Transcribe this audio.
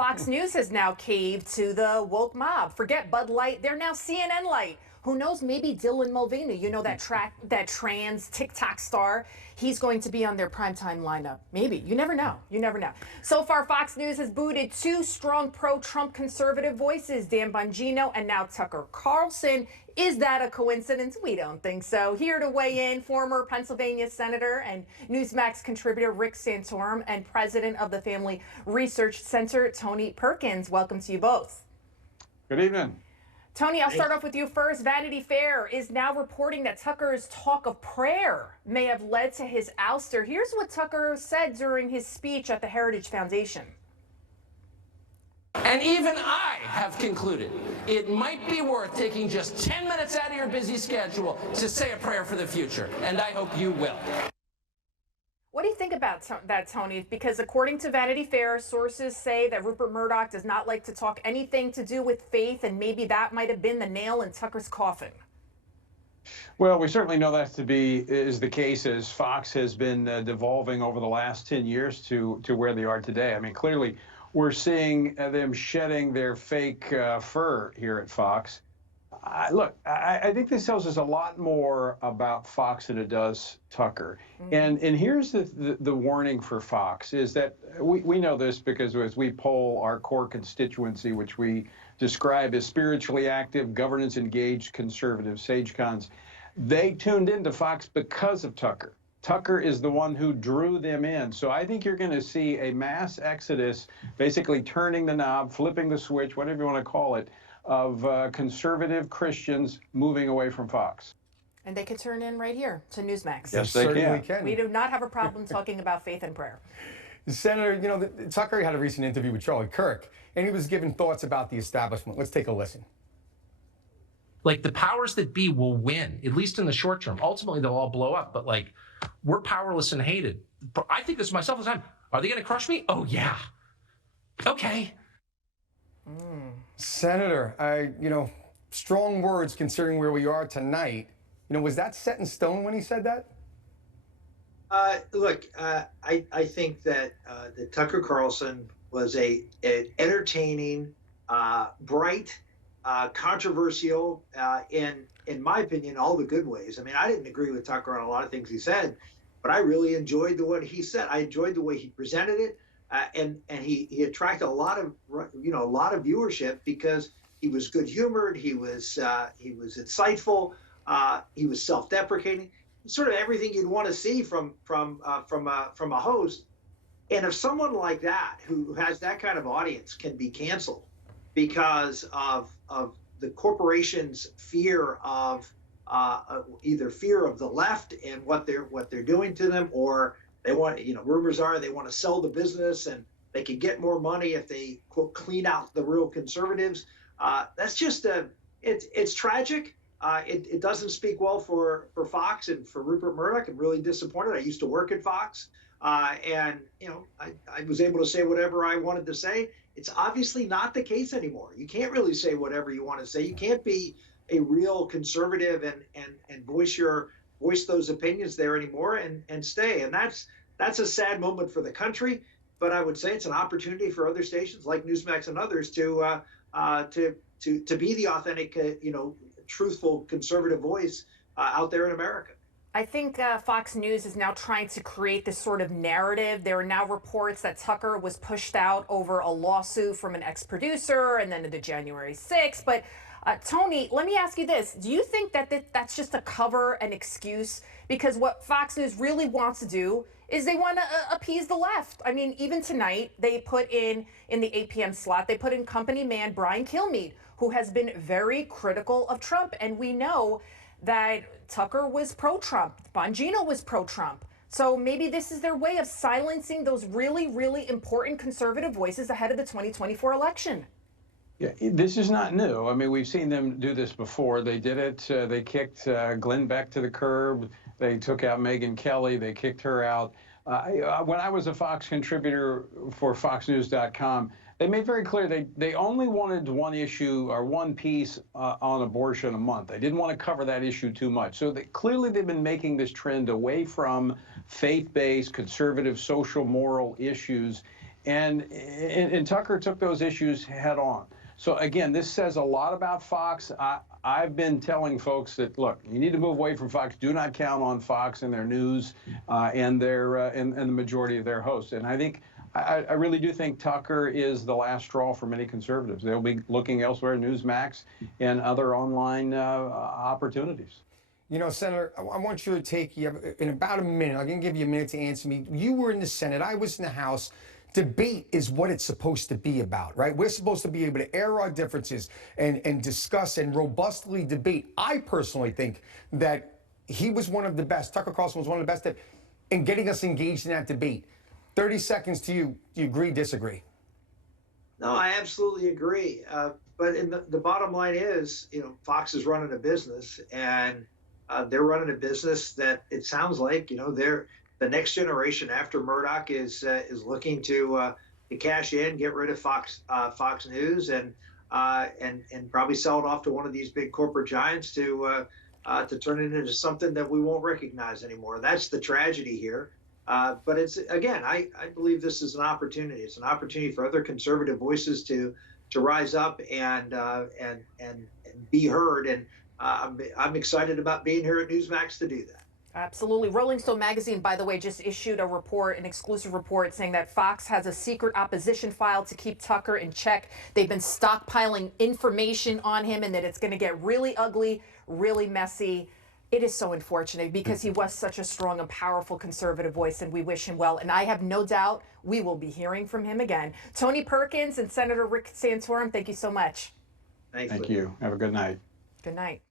Fox News has now caved to the woke mob. Forget Bud Light, they're now CNN Light. Who knows, maybe Dylan Mulvaney, you know, that trans TikTok star, he's going to be on their primetime lineup. Maybe. You never know. You never know. So far, Fox News has booted two strong pro-Trump conservative voices, Dan Bongino and now Tucker Carlson. Is that a coincidence? We don't think so. Here to weigh in, former Pennsylvania Senator and Newsmax contributor Rick Santorum and president of the Family Research Center, Tony Perkins. Welcome to you both. Good evening. Tony, I'll start off with you first. Vanity Fair is now reporting that Tucker's talk of prayer may have led to his ouster. Here's what Tucker said during his speech at the Heritage Foundation. And even I have concluded it might be worth taking just 10 minutes out of your busy schedule to say a prayer for the future, and I hope you will. What do you think about that, Tony? Because according to Vanity Fair, sources say that Rupert Murdoch does not like to talk anything to do with faith, and maybe that might have been the nail in Tucker's coffin. Well, we certainly know that is the case, as Fox has been devolving over the last 10 years to where they are today. I mean, clearly, we're seeing them shedding their fake fur here at Fox. Look, I think this tells us a lot more about Fox than it does Tucker. And here's the warning for Fox, is that we know this because as we poll our core constituency, which we describe as spiritually active, governance engaged conservative SageCons, they tuned into Fox because of Tucker. Tucker is the one who drew them in. So I think you're going to see a mass exodus, basically turning the knob, flipping the switch, whatever you want to call it, of conservative Christians moving away from Fox. And they could turn in right here to Newsmax. Yes, they can. We do not have a problem talking about faith and prayer. Senator, you know, Tucker had a recent interview with Charlie Kirk, and he was giving thoughts about the establishment. Let's take a listen. Like, the powers that be will win, at least in the short term. Ultimately, they'll all blow up, but like, we're powerless and hated. I think this myself all the time. Are they going to crush me? Oh, yeah. Okay. Senator, strong words considering where we are tonight. You know, was that set in stone when he said that? Look, I think that Tucker Carlson was an entertaining, bright, controversial, in my opinion, all the good ways. I mean, I didn't agree with Tucker on a lot of things he said, but I really enjoyed what he said. I enjoyed the way he presented it, and he attracted a lot of viewership because he was good humored, he was insightful, he was self-deprecating, sort of everything you'd want to see from a host. And if someone like that, who has that kind of audience, can be canceled because of the corporation's fear of either fear of the left and what they're doing to them, or they want, rumors are they want to sell the business and they can get more money if they, quote, clean out the real conservatives. That's just it's tragic. It doesn't speak well for Fox and for Rupert Murdoch. I'm really disappointed. I used to work at Fox, and I was able to say whatever I wanted to say. It's obviously not the case anymore. You can't really say whatever you want to say. You can't be a real conservative and voice those opinions there anymore and stay. And that's a sad moment for the country. But I would say it's an opportunity for other stations like Newsmax and others to be the authentic, truthful conservative voice out there in America. I think Fox News is now trying to create this sort of narrative. There are now reports that Tucker was pushed out over a lawsuit from an ex-producer and then the January 6th. But Tony, let me ask you this. Do you think that that's just a cover, an excuse? Because what Fox News really wants to do is they want to appease the left. I mean, even tonight, they put in the 8 p.m. slot, they put in company man Brian Kilmeade, who has been very critical of Trump. And we know that Tucker was pro-Trump, Bongino was pro-Trump. So maybe this is their way of silencing those really, really important conservative voices ahead of the 2024 election. Yeah, this is not new. I mean, we've seen them do this before. They did it. They kicked Glenn Beck to the curb. They took out Megyn Kelly. They kicked her out. When I was a Fox contributor for FoxNews.com, they made very clear they only wanted one issue or one piece on abortion a month. They didn't want to cover that issue too much. So clearly they've been making this trend away from faith-based, conservative, social, moral issues And Tucker took those issues head on. So again, this says a lot about Fox. I've been telling folks that, look, you need to move away from Fox. Do not count on Fox and their news and the majority of their hosts. And I really do think Tucker is the last straw for many conservatives. They'll be looking elsewhere, Newsmax and other online opportunities. You know, Senator, I want you to take, in about a minute, I'm going to give you a minute to answer me. You were in the Senate, I was in the House. Debate is what it's supposed to be about, right? We're supposed to be able to air our differences and discuss and robustly debate. I personally think that he was one of the best, Tucker Carlson was one of the best in getting us engaged in that debate. 30 seconds to you. Do you agree, disagree? No, I absolutely agree. But the bottom line is, Fox is running a business, and they're running a business that it sounds like, the next generation after Murdoch is looking to cash in, get rid of Fox News, and probably sell it off to one of these big corporate giants to turn it into something that we won't recognize anymore. That's the tragedy here. But it's, again, I believe this is an opportunity. It's an opportunity for other conservative voices to rise up and be heard. And I'm excited about being here at Newsmax to do that. Absolutely. Rolling Stone magazine, by the way, just issued a report, an exclusive report, saying that Fox has a secret opposition file to keep Tucker in check. They've been stockpiling information on him, and that it's going to get really ugly, really messy. It is so unfortunate because he was such a strong and powerful conservative voice, and we wish him well. And I have no doubt we will be hearing from him again. Tony Perkins and Senator Rick Santorum, thank you so much. Thanks. Thank you. Have a good night. Good night.